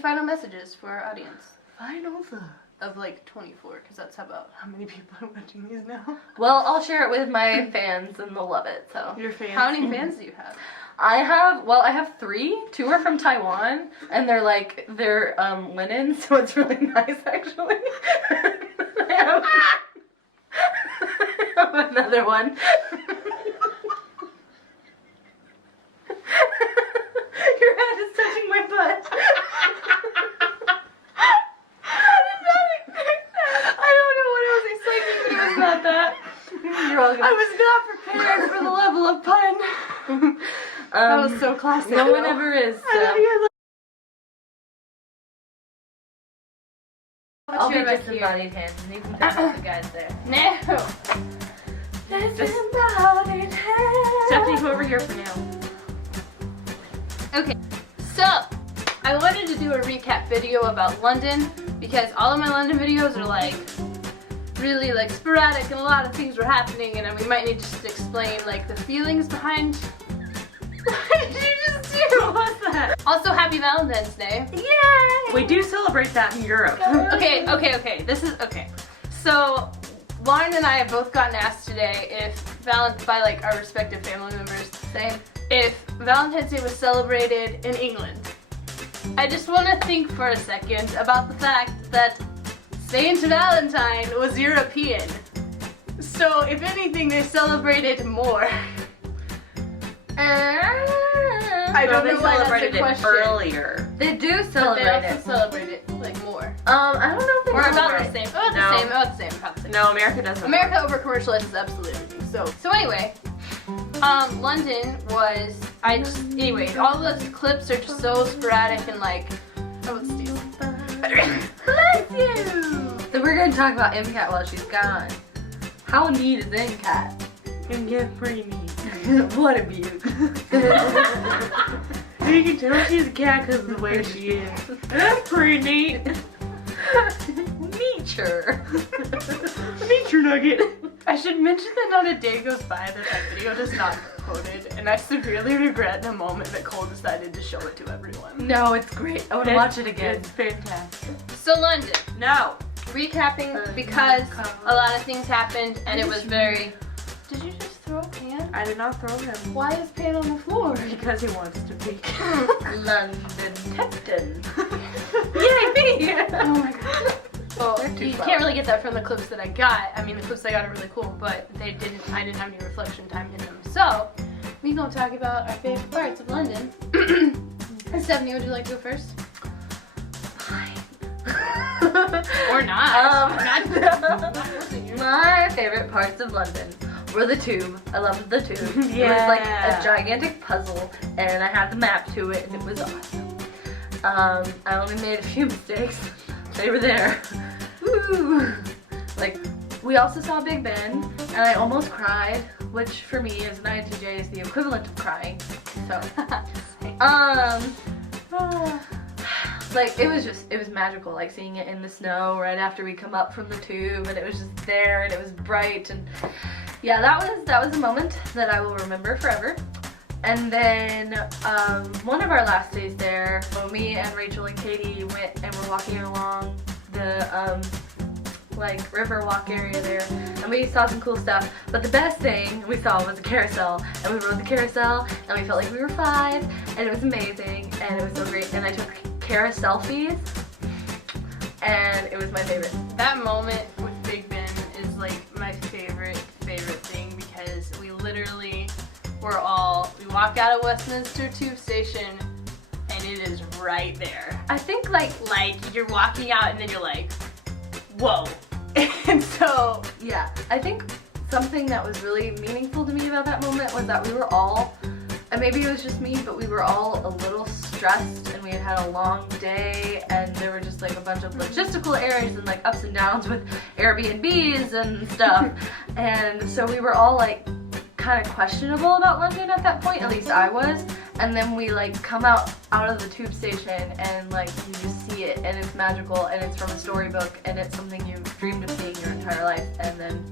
final messages for our audience? Final thought. Of like 24, because that's about how many people are watching these now. Well, I'll share it with my fans and they'll love it, so. Your fans? How many fans do you have? I have 3. 2 are from Taiwan, and they're linen, so it's really nice, actually. I have another one. Your hand is touching my butt. I don't know what I was expecting, but it was not that. You're welcome. I was not prepared for the level of pun. That was so classic. No one ever is. So. I'll be disembodied hands, and you can put all the guys there. No. Disembodied hands. Stephanie, come over here for now. Okay, so I wanted to do a recap video about London because all of my London videos are like really like sporadic and a lot of things were happening, and we might need to just explain like the feelings behind. What did you just do? What was that? Also, happy Valentine's Day. Yay! We do celebrate that in Europe. Okay. This is okay. So Lauren and I have both gotten asked today if by like our respective family members, if Valentine's Day was celebrated in England. I just want to think for a second about the fact that Saint Valentine was European. So if anything, they celebrated more. I don't know why that's a question. Earlier. They do celebrate but they also celebrate it like more. I don't know if they Or about the same. About the same. No, America doesn't. America over commercializes absolutely everything. So anyway, London was anyway, all those clips are just so sporadic and like bless you. So we're gonna talk about MCat while she's gone. How neat is MCat? Yeah, pretty neat. What a beaut. You can tell she's a cat because of the way she is. That's pretty neat. Nature. Nature nugget. I should mention that not a day goes by that video does not get quoted, and I severely regret the moment that Cole decided to show it to everyone. No, it's great. I want to watch it again. It's fantastic. So London. No. Recapping because a lot of things happened and it was very... Did you just throw Pan? I did not throw him. Why is Pan on the floor? Because he wants to be London captain. Yay, me! Oh my god. Well, Too you slow. can't really get that from the clips that I got. I mean, the clips I got are really cool, but I didn't have any reflection time in them. So, we gonna talk about our favorite parts of London. Stephanie, would you like to go first? Fine. Or not. My favorite parts of London were the tube. I loved the tube. It was like a gigantic puzzle, and I had the map to it, and it was awesome. I only made a few mistakes. They were there. Woo! Like, we also saw Big Ben, and I almost cried, which for me as an INTJ is the equivalent of crying. So, like, it was magical, like seeing it in the snow right after we come up from the tube, and it was just there, and it was bright, and yeah, that was a moment that I will remember forever. And then one of our last days there, me and Rachel and Katie went and were walking along the like river walk area there, and we saw some cool stuff. But the best thing we saw was a carousel, and we rode the carousel, and we felt like we were 5, and it was amazing, and it was so great. And I took carousel selfies, and it was my favorite. That moment with Big Ben is like my favorite thing because we literally we walk out of Westminster Tube Station and it is right there. I think like you're walking out and then you're like, whoa. And so yeah, I think something that was really meaningful to me about that moment was that we were all, and maybe it was just me, but we were all a little stressed, and we had a long day, and there were just like a bunch of logistical errors and like ups and downs with Airbnbs and stuff. And so we were all like kind of questionable about London at that point, at least I was. And then we like come out of the tube station, and like you just see it, and it's magical, and it's from a storybook, and it's something you've dreamed of seeing your entire life. And then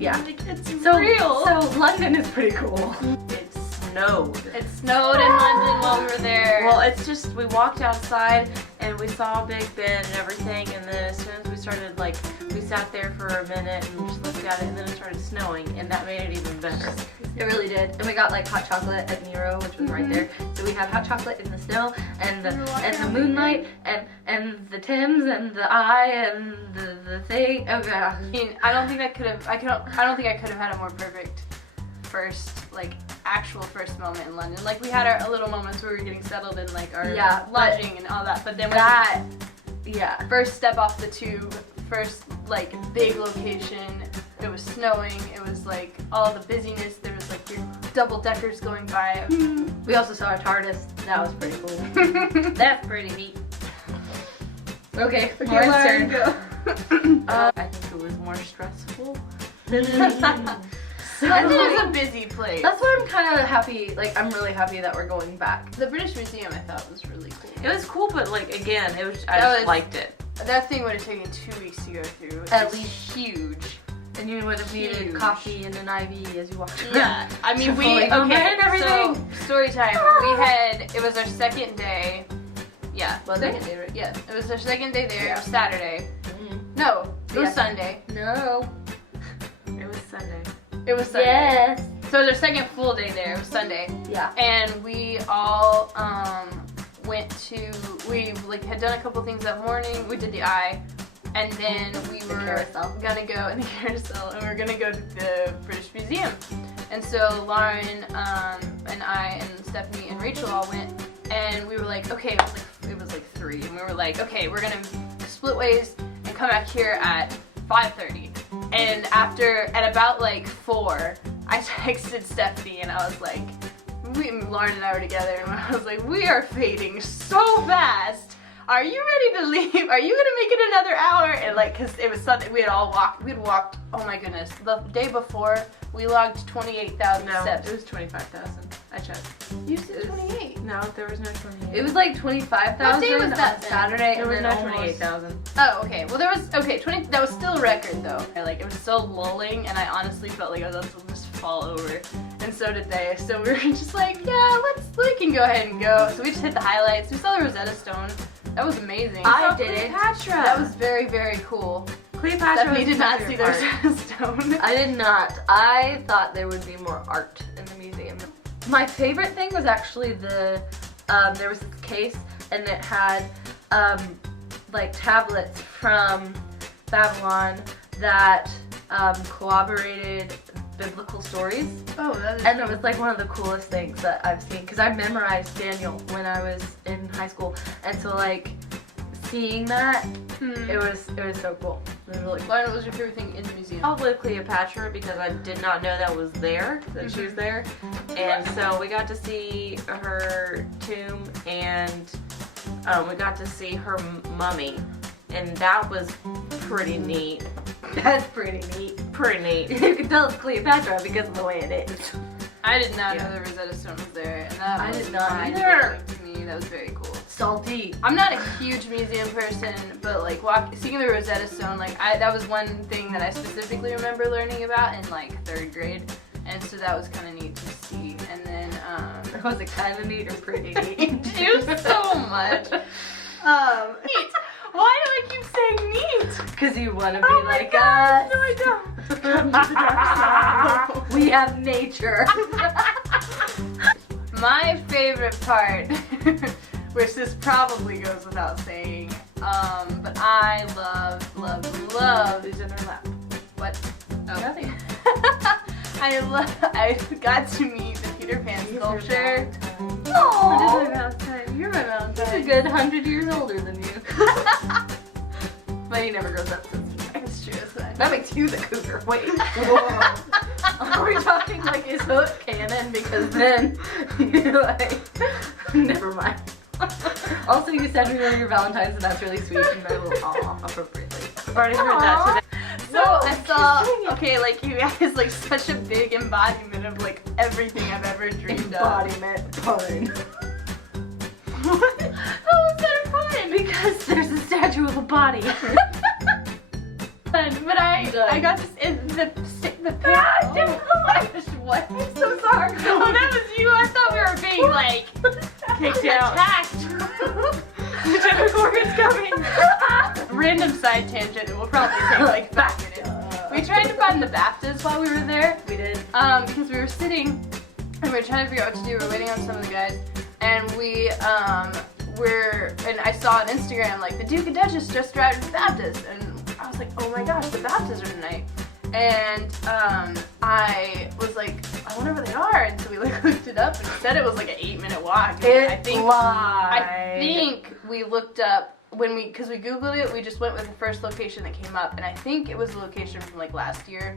yeah, it's so real. So London is pretty cool. It's snowed. It snowed in London while we were there. Well, it's just, we walked outside and we saw Big Ben and everything, and then as soon as we started, like, we sat there for a minute and just looked at it, and then it started snowing, and that made it even better. It really did. And we got like hot chocolate at Nero, which was right there. So we had hot chocolate in the snow and the moonlight and the Tims and the eye and the thing. Oh god. I mean, I don't think I could have had a more perfect actual first moment in London. Like, we had our little moments where we were getting settled in like our lodging and all that, but then first step off the tube, first like big location, it was snowing, it was like all the busyness, there was like your double deckers going by. We also saw our TARDIS. That was pretty cool. That's pretty neat. Okay, Lauren, go. I think it was more stressful. London is a busy place. That's why I'm kind of happy, like I'm really happy that we're going back. The British Museum I thought was really cool. It was cool, but like again, I just liked it. That thing would have taken 2 weeks to go through. At least huge. And you would have needed coffee and an IV as you walked around. Yeah, I mean so story time. It was our second day. Yeah, second day, right? Yeah, it was our second day there. It was Saturday. No, it was Sunday. No. It was Sunday. It was Sunday. Yes. So it was our second full day there. It was Sunday. Yeah. And we all we like had done a couple things that morning. We did the eye, and then we were gonna go in the carousel, and we were gonna go to the British Museum. And so Lauren and I and Stephanie and Rachel all went, and we were like, okay, it was like 3, and we were like, okay, we're gonna split ways and come back here at 5:30. And at about like 4, I texted Stephanie and I was like, Lauren and I were together, and I was like, we are fading so fast. Are you ready to leave? Are you gonna make it another hour? And like, cause it was something we had walked. Oh my goodness, the day before we logged 28,000 steps. It was 25,000. I checked. You said 28. No, there was no 28. It was like 25,000. What day was that on Saturday? There was and no then 28,000. Oh, okay. Well, there was 20. That was still a record though. Like, it was so lulling, and I honestly felt like I was about to just fall over, and so did they. So we were just like, yeah, we can go ahead and go. So we just hit the highlights. We saw the Rosetta Stone. That was amazing. I did it. Cleopatra. That was very, very cool. Cleopatra. Stephanie did not see the Rosetta Stone. I did not. I thought there would be more art in the museum. My favorite thing was actually there was this case, and it had like tablets from Babylon that corroborated biblical stories. Oh, that is. And it was like one of the coolest things that I've seen, because I memorized Daniel when I was in high school, and so like seeing that, it was so cool. It was really cool. What was your favorite thing in the museum? Probably Cleopatra, because I did not know that was there, that she was there. And so we got to see her tomb, and we got to see her mummy, and that was pretty neat. That's pretty neat. Pretty neat. You can tell it's Cleopatra because of the way it is. I did not know the Rosetta Stone was there, and that I was did not either. To me, that was very cool. Salty. I'm not a huge museum person, but like seeing the Rosetta Stone, like that was one thing that I specifically remember learning about in like 3rd grade, and so that was kind of neat to see. And then Was it kind of neat or pretty neat? It was so much. Neat. Why do I keep saying neat? Because you want to be like us. No, I don't. We have nature. My favorite part, which this probably goes without saying, but I love Who's in her lap? what? Oh. Nothing. I got to meet the Peter Pan sculpture. Aww. You're my Valentine. He's a good 100 years older than you. But he never grows up since. That's true. That makes you the cougar. Wait. Are we talking like is Hook canon? Because then you're like, never mind. Also, you said we were your Valentines, and that's really sweet, and I will aw appropriately. I've already heard that today. So I saw, okay, like you guys like such a big embodiment of like everything I've ever dreamed of. Embodiment pun. What? How was that fun? Because there's a statue of a body. And done, but I got to the what? I'm so sorry. Oh, that was you. I thought we were being like Kicked out. attacked. The typical organ's coming. Random side tangent. It will probably take like 5 minutes. We tried to find the BAFTAs while we were there. We did. Because we were sitting and we were trying to figure out what to do. We were waiting on some of the guys, and and I saw on Instagram like the Duke and Duchess just arrived at the BAFTAs, and I was like, oh my gosh, the BAFTAs are tonight. And I was like, I wonder where they are, and so we like looked it up, and it said it was like an 8-minute walk. I think we looked up because we Googled it. We just went with the first location that came up, and I think it was the location from like last year.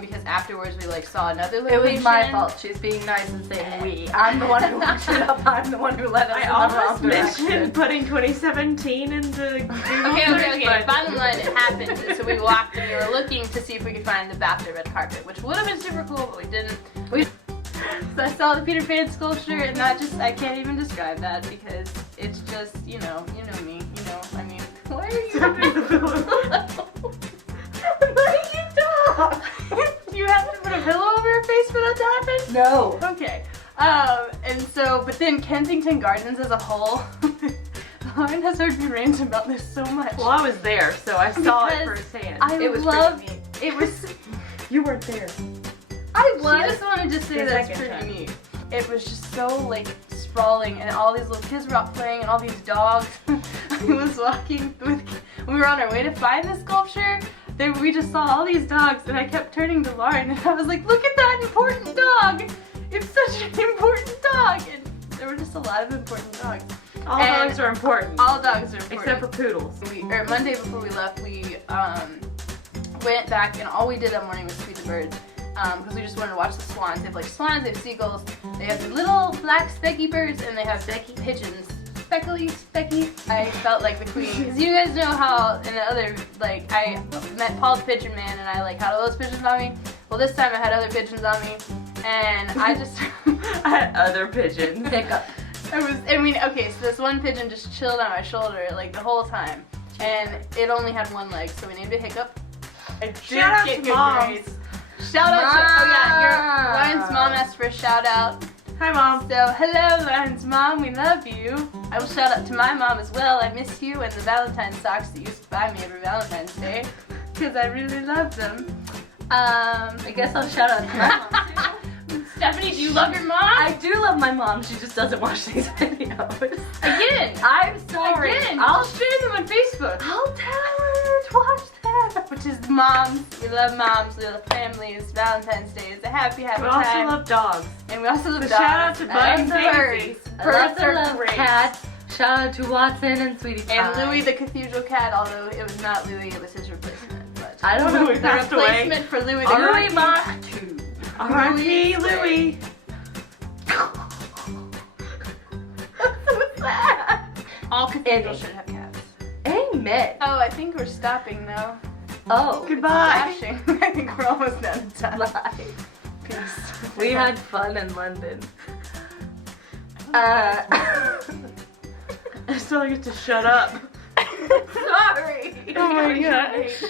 Because afterwards we like saw another location. It was my fault. She's being nice and saying we. I'm the one who looked it up. I'm the one who let us I in the almost wrong direction. mentioned putting 2017 into Google. Okay. Bottom line, it happened. So we walked and we were looking to see if we could find the BAFTA red carpet, which would have been super cool, but we didn't. So I saw the Peter Pan sculpture, and I can't even describe that because it's just, you know me, I mean, why are you? Let you talk. Do you have to put a pillow over your face for that to happen? No. Okay. But then Kensington Gardens as a whole, Lauren has heard me rant about this so much. Well, I was there, so I saw it Because firsthand. It was love pretty neat. it was. You weren't there. I She was. just wanted to say The that's second pretty time. neat. It was just so like sprawling, and all these little kids were out playing, and all these dogs. I was walking when we were on our way to find the sculpture. We just saw all these dogs, and I kept turning to Lauren, and I was like, "Look at that important dog! It's such an important dog!" And there were just a lot of important dogs. All And dogs are important. All dogs are important. Except for poodles. Monday before we left, we went back, and all we did that morning was feed the birds. Because we just wanted to watch the swans. They have like swans, they have seagulls, they have the little black specky birds, and they have pigeons. Specky. I felt like the queen. Because you guys know how in the other, like, I met Paul the Pigeon Man, and I like had all those pigeons on me. Well, this time I had other pigeons on me, and I just... I had other pigeons. Hiccup. Okay, so this one pigeon just chilled on my shoulder, like, the whole time. And it only had one leg, so we named it Hiccup. I did Shout out get to good moms. grades. Shout out to, Lauren's mom asked for a shout out. Hi, Mom. So, hello, Lauren's mom, we love you. I will shout out to my mom as well. I miss you and the Valentine socks that you used to buy me every Valentine's Day, because I really love them. I guess I'll shout out to my mom too. Stephanie, do you love your mom? I do love my mom. She just doesn't watch these videos. Again. I'm sorry. Again. I'll share them on Facebook. tell her to watch them. Which is moms. We love moms. We love families. Valentine's Day is a happy We also time. love dogs. And we also love So dogs. shout out to Bud and Daisy. Birds are love great. cats. Shout out to Watson and Sweetie Pie. And Louis the cathedral cat, although it was not Louis, it was his replacement. But I don't know. Louis the passed away. replacement for Louis the Louis cat. Mark 2. R.I.P. Louis. What's that? All cathedrals should have cats. Amen. Oh, I think we're stopping now. Oh. Goodbye. Flashing. I think we're almost out of time. Bye. Peace. We had fun in London. I still get to shut up. Sorry. Oh my gosh.